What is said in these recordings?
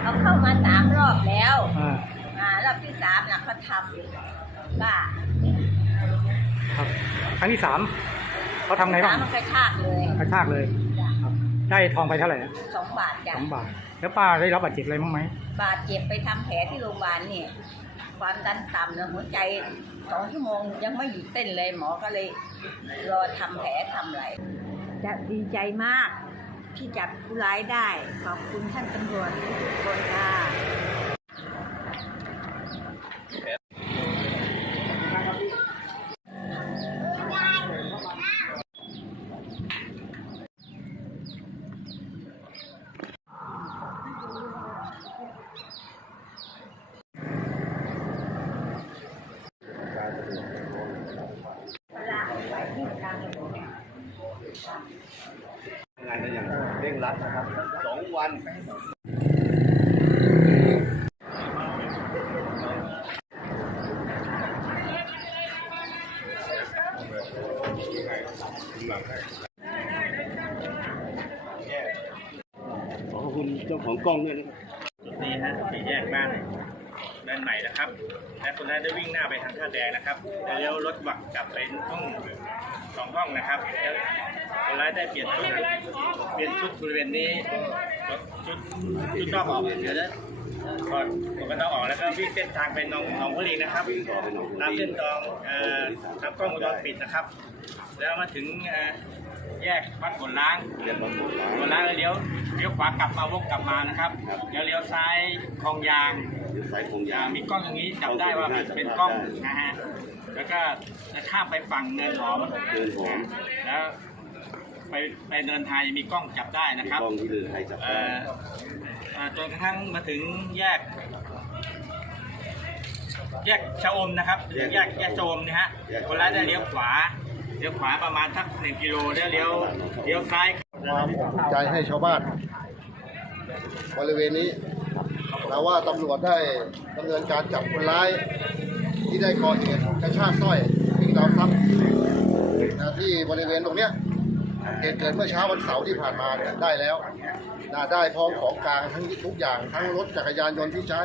เขาเข้ามาสามรอบแล้วอ่าอ่ารอบที่สามนะเขาทำบ้าครับครั้งที่สามเขาทำไงบ้าสางมมันกระชากเลยกระชากเลย จ้ะครับ ได้ทองไปเท่าไหร่นะสองบาทจ้ะสองบาท แล้วป้าได้รับบาดเจ็บอะไรบ้างไหมบาดเจ็บไปทำแผลที่โรงพยาบาลนี่ความดันต่ำนะหัวใจสองชั่วโมงยังไม่หยุดเต้นเลยหมอก็เลย รอทำแผลทำอะไรจะดีใจมาก ที่จับผู้ร้ายได้ ขอบคุณท่านตำรวจทุกคนค่ะ งานกันอย่างเร่งรัดนะครับสองวันขอบคุณเจ้าของกล้องด้วยนะครับนี่ฮะสี่แยกบ้านบ้านใหม่นะครับและคนร้ายได้วิ่งหน้าไปทางท่าแดงนะครับแล้วรถหวักกลับไปห้อง สองห้องนะครับแล้วคนร้ายได้เปลี่ยนชุดเปลี่ยนชุดบริเวณนี้ชุดชุดนอกออกเดี๋ยวนะก่อนผมก็ต้องออกแล้วก็วิ่งเส้นทางไปหนองหนองพลีนะครับตามเส้นตองเอ่อตามกล้องวงจรปิดนะครับ แล้วมาถึงเอ่อแยกวัดผลล้างเรียนบางคนผลล้างแล้วเลี้ยวเลี้ยวขวากลับมาวกกลับมานะครับแล้วเลี้ยวซ้ายคลองยางเดี๋ยวสายคงยายางมีกล้องอย่างนี้จับได้ว่าเป็นเป็นกล้องนะฮะ แล้วก็จะข้ามไปฝั่งเนินหอมเดินหอมแล้วไปไปเนินไทยมีกล้องจับได้มีนะครับกล้องที่เรือไทยจับเอ่ได้อเอ่อจนกระทั่งมาถึงแยก แยกชะอมนะครับถึงแยกแยกชะอมนะฮะคนร้ายได้เลี้ยวขวาเลี้ยวขวาประมาณสักหนึ่งกิโลแล้วเลี้ยวเลี้ยวซ้าย ความภูมิใจให้ชาวบ้าน บริเวณนี้เราว่าตำรวจได้ดำเนินการจับคนร้าย ที่ได้ก่อเหตุกระชากสร้อยทิ้งดาวทรัพย์นะที่บริเวณตรงเนี้ยเหตุเกิดเมื่อเช้าวันเสาร์ที่ผ่านมาเนี่ยได้แล้วนะได้พร้อมของกลางทั้งทุกอย่าง ทั้งรถจักรยานยนต์ที่ใช้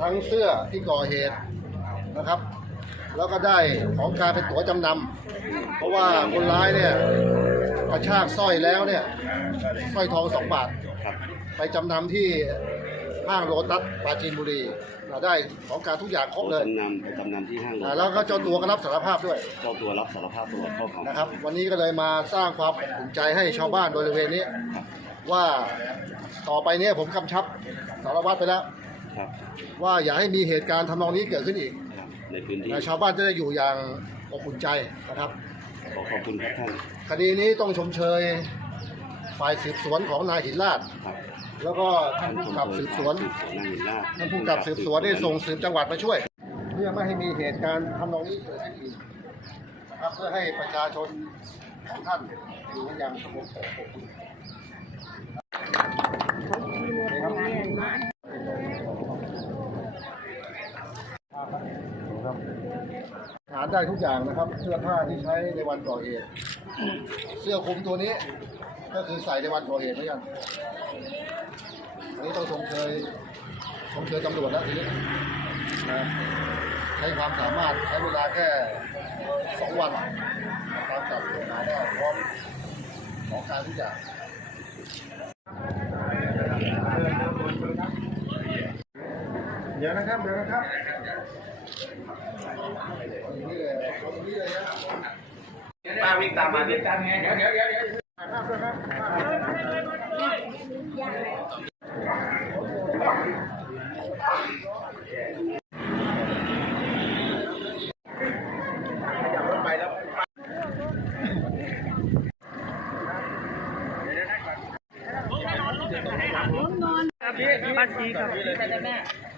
ทั้งเสื้อที่ก่อเหตุนะครับ แล้วก็ได้ของกลารเป็นตั๋วจำนำเพราะว่าคนร้ายเนี่ยกระชากสร้อยแล้วเนี่ยสร้อยทองสองบาท ไปจำนำที่ ห้างโรตัสปราจีนบุรีอ่าได้ของกลารทุกอย่างครบเลยจำนำไปจำนำที่ห้างอ่าแล้วก็เจ้าตัวก็รับสารภาพด้วยเจ้าตัวรับสารภาพตลอดข้อความนะครับ วันนี้ก็เลยมาสร้างความภูมิใจให้ชาวบ้านบริเวณนี้ ว่าต่อไปเนี้ผมกำชับสารวัตรไปแล้ว ครับว่าอย่าให้มีเหตุการณ์ทำนองนี้เกิดขึ้นอีกครับในพื้นที่นะชาวบ้านจะได้อยู่อย่างอบอุ่นใจนะครับ ขอขอบคุณครับท่านคดีนี้ต้องชมเชยฝ่ายสืบสวนของนายหินลาดครับ แล้วก็ท่านผู้กับสืบสวนสวนนางหินลาดท่านผู้กับสืบสวนได้ส่งสืบจังหวัดมาช่วย เพื่อไม่ให้มีเหตุการณ์ทำนองนี้เกิดขึ้นอีกนะครับเพื่อให้ประชาชนของท่านอยู่อย่างสงบสุขหาได้ทุกอย่างนะครับ เสื้อผ้าที่ใช้ในวันก่อเหตุ เสื้อคลุมตัวนี้ก็คือใส่ในวันก่อเหตุเหมือนกัน นี้ต้องชมเชยชมเชยตำรวจแล้วทีนี้นะใช้ความสามารถใช้เวลาแค่สองวันตามจับตัวมาได้พร้อมของกลารทุกอย่างเดี๋ยวนะครับเดี๋ยวนะครับตรงนี้เลยนะป้าวิ่งตามมาวิ่งตามไงเดี๋ยวเดี๋ยวเดี๋ยว ถ่ายภ